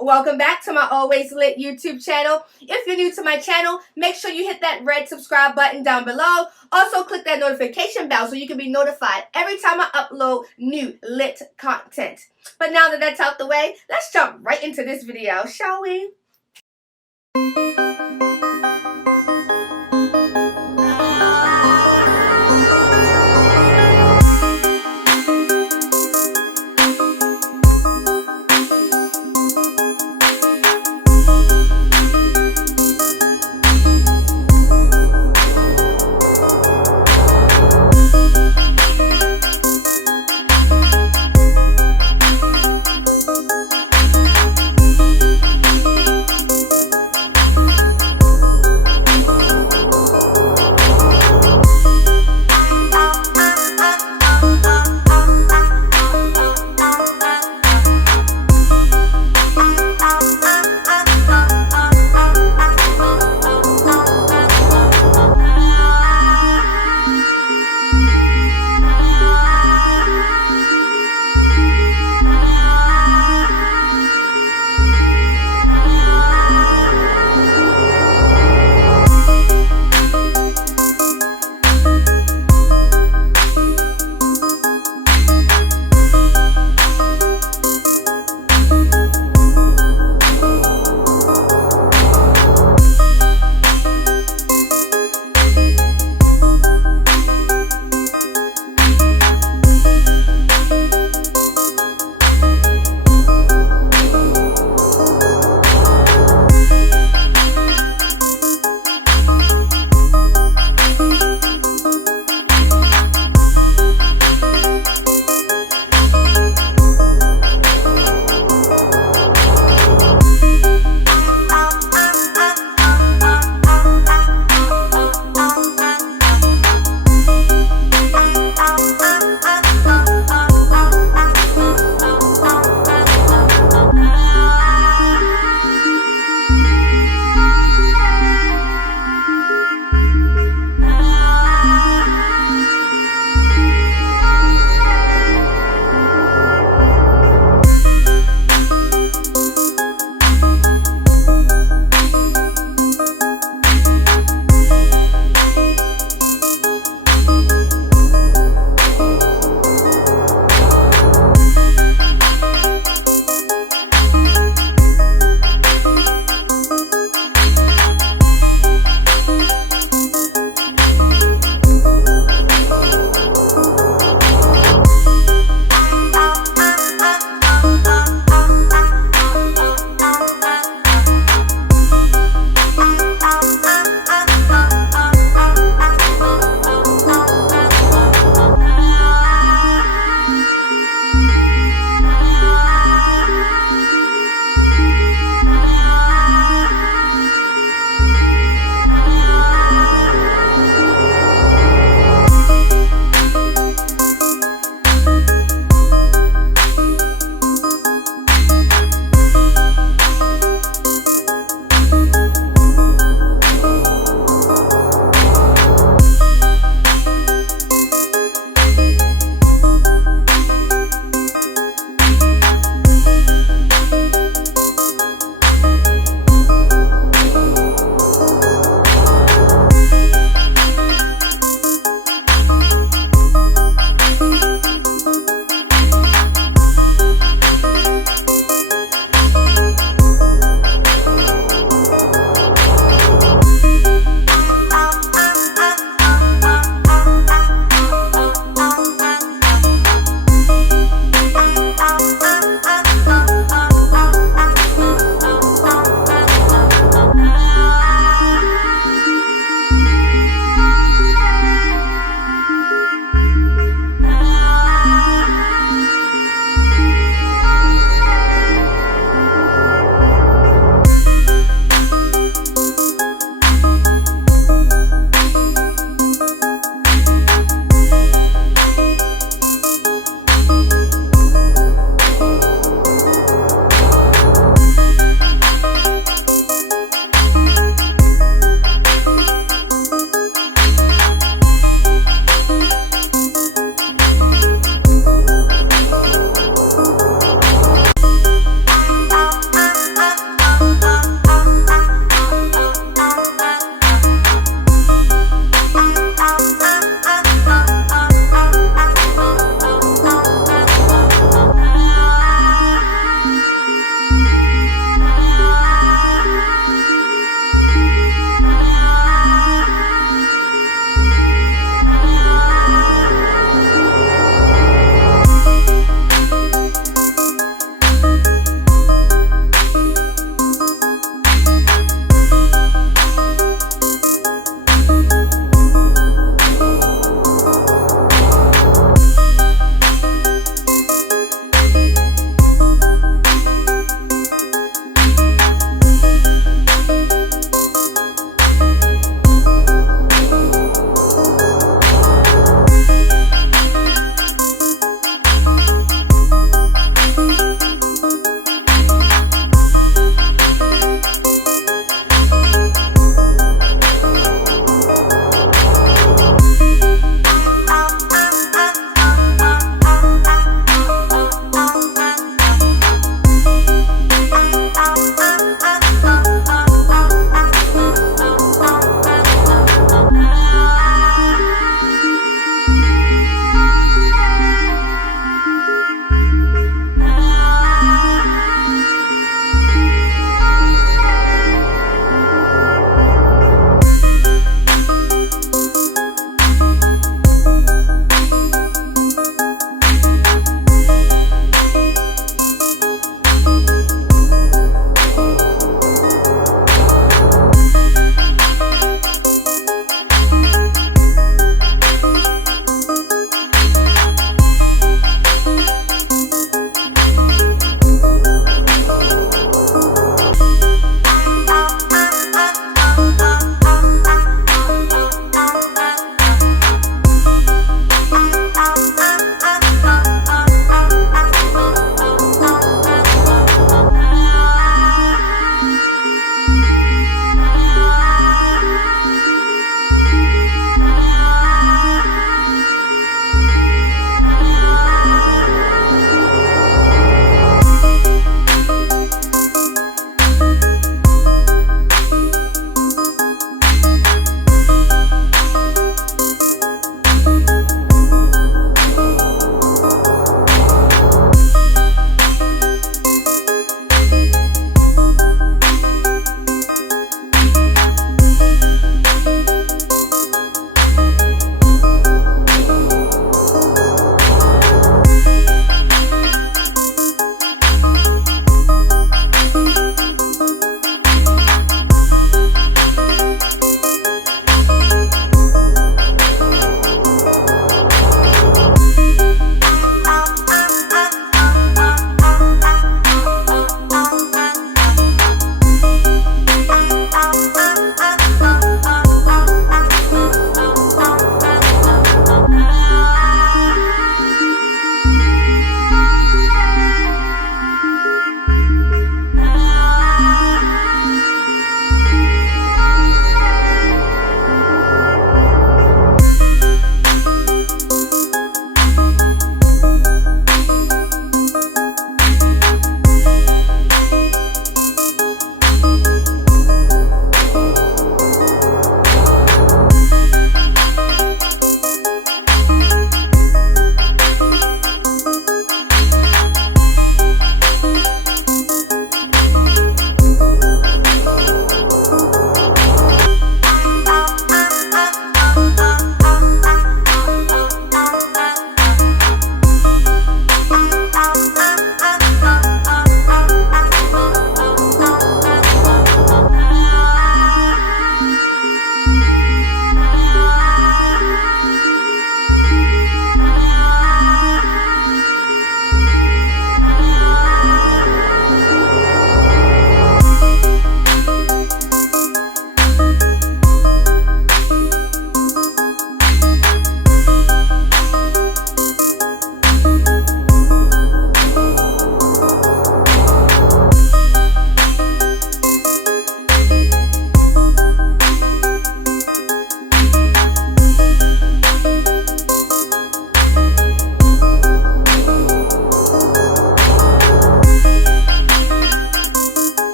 welcome back to my Always Lit YouTube channel. If you're new to my channel, make sure you hit that red subscribe button down below. Also click that notification bell so you can be notified every time I upload new lit content. But now that that's out the way, let's jump right into this video, shall we?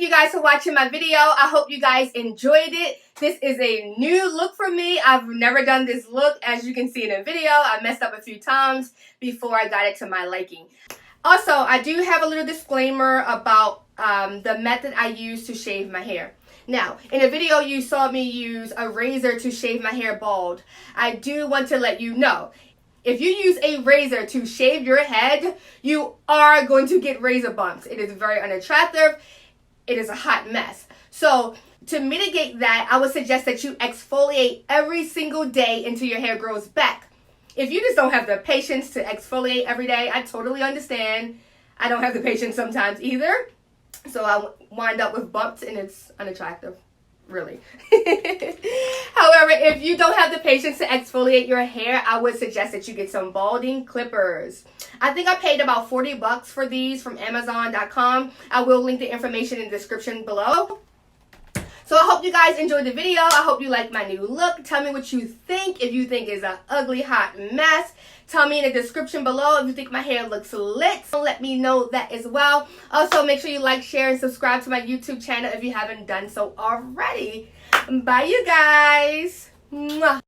thank you guys for watching my video. I hope you guys enjoyed it. This is a new look for me. I've never done this look. As you can see in the video, I messed up a few times before I got it to my liking. Also, I do have a little disclaimer about the method I use to shave my hair. Now, in the video you saw me use a razor to shave my hair bald. I do want to let you know, if you use a razor to shave your head, you are going to get razor bumps. It is very unattractive. It is a hot mess. So to mitigate that, I would suggest that you exfoliate every single day until your hair grows back. If you just don't have the patience to exfoliate every day, I totally understand. I don't have the patience sometimes either. So I wind up with bumps and it's unattractive, really. However, if you don't have the patience to exfoliate your hair, I would suggest that you get some balding clippers. I think I paid about $40 for these from Amazon.com. I will link the information in the description below. So I hope you guys enjoyed the video. I hope you like my new look. Tell me what you think. If you think it's an ugly hot mess, tell me in the description below. If you think my hair looks lit, let me know that as well. Also, make sure you like, share, and subscribe to my YouTube channel if you haven't done so already. Bye, you guys. Mwah.